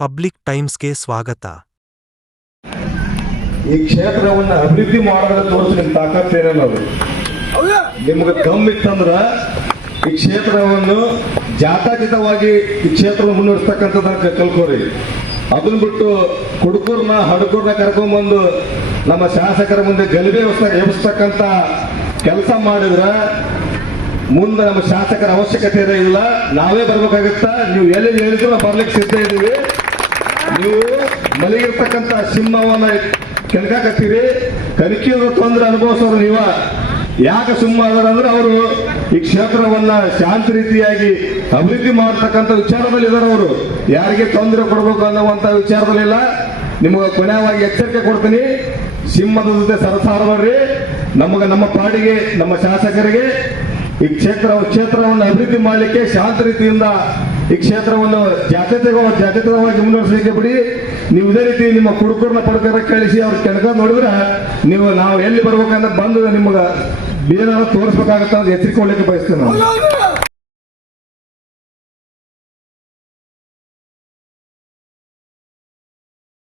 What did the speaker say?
Public ಟೈಮ್ಸ್ಗೆ ಸ್ವಾಗತ. ಈ ಕ್ಷೇತ್ರವನ್ನು ಅಭಿವೃದ್ಧಿ ಮಾಡೋದ್ರೆ ತೋರಿಸಿ ನಿಮ್ ತಾಕತ್ತೇನಲ್ಲ ಅದು. ನಿಮ್ಗೆ ಇತ್ತಂದ್ರ ಈ ಕ್ಷೇತ್ರವನ್ನು ಜಾತ್ಯತೀತವಾಗಿ ಈ ಕ್ಷೇತ್ರವನ್ನು ಮುನ್ನಡೆಸ್ತಕ್ಕಂಥದ್ದನ್ನ ಕಲ್ಕೋರಿ. ಅದನ್ನ ಬಿಟ್ಟು ಕುಡುಕೂರ್ನ ಹಡಕೂರ್ನ ಕರ್ಕೊಂಡ್ಬಂದು ನಮ್ಮ ಶಾಸಕರ ಮುಂದೆ ಗಲಿಗೆ ಎಬ್ಸ್ತಕ್ಕಂಥ ಕೆಲಸ ಮಾಡಿದ್ರ ಮುಂದೆ ನಮ್ಮ ಶಾಸಕರ ಅವಶ್ಯಕತೆ ಇಲ್ಲ, ನಾವೇ ಬರ್ಬೇಕಾಗತ್ತ. ನೀವು ಎಲ್ಲಿ ಹೇಳಿದ್ರು ನಾವು ಬರ್ಲಿಕ್ಕೆ ಸಿದ್ಧ ಇದ್ದೀವಿ. ನೀವು ಮಲಗಿರ್ತಕ್ಕಂಥ ಸಿಂಹವನ್ನ ಕೆಣಕಾಕತ್ತೀರಿ, ಕಲಿಕೆಯನ್ನು ತೊಂದರೆ ಅನುಭವಿಸೋರು ನೀವ. ಯಾಕೆ ಸುಮ್ಮ ಅಂದ್ರೆ ಅವರು ಈ ಕ್ಷೇತ್ರವನ್ನ ಶಾಂತ ರೀತಿಯಾಗಿ ಅಭಿವೃದ್ಧಿ ಮಾಡತಕ್ಕಂಥ ವಿಚಾರದಲ್ಲಿ ಇದಾರೆ. ಅವರು ಯಾರಿಗೆ ತೊಂದರೆ ಕೊಡ್ಬೇಕು ಅನ್ನುವಂತ ವಿಚಾರದಲ್ಲಿಲ್ಲ. ನಿಮಗೆ ಕೊನೆಯವಾಗಿ ಎಚ್ಚರಿಕೆ ಕೊಡ್ತೀನಿ, ಸಿಂಹದ ಜೊತೆ ಸರಸಾರವರ್ರಿ. ನಮ್ಮ ಪಾಡಿಗೆ ನಮ್ಮ ಶಾಸಕರಿಗೆ ಈ ಕ್ಷೇತ್ರವನ್ನು ಅಭಿವೃದ್ಧಿ ಮಾಡಲಿಕ್ಕೆ ಶಾಂತ ರೀತಿಯಿಂದ ಈ ಕ್ಷೇತ್ರವನ್ನು ಜಾತ್ಯತೀತವಾಗಿ ಮುನ್ನಡೆಸಲಿಕ್ಕೆ ಬಿಡಿ. ನೀವು ಇದೇ ರೀತಿ ನಿಮ್ಮ ಕುಡುಕರನ್ನ ಪಡ್ಕರ ಕಳಿಸಿ ಅವ್ರು ಕೆಣಕ ನೋಡಿದ್ರೆ ನಾವು ಎಲ್ಲಿ ಬರ್ಬೇಕಂದ್ರೆ ಬಂದು ನಿಮ್ಗೆ ಬೇರೆ ತೋರಿಸ್ಬೇಕಾಗತ್ತ ಅಂತ ಎಚ್ಚರಿಕೆ ಕೊಡ್ಲಿಕ್ಕೆ ಬಯಸ್ತೇನೆ ನಾನು.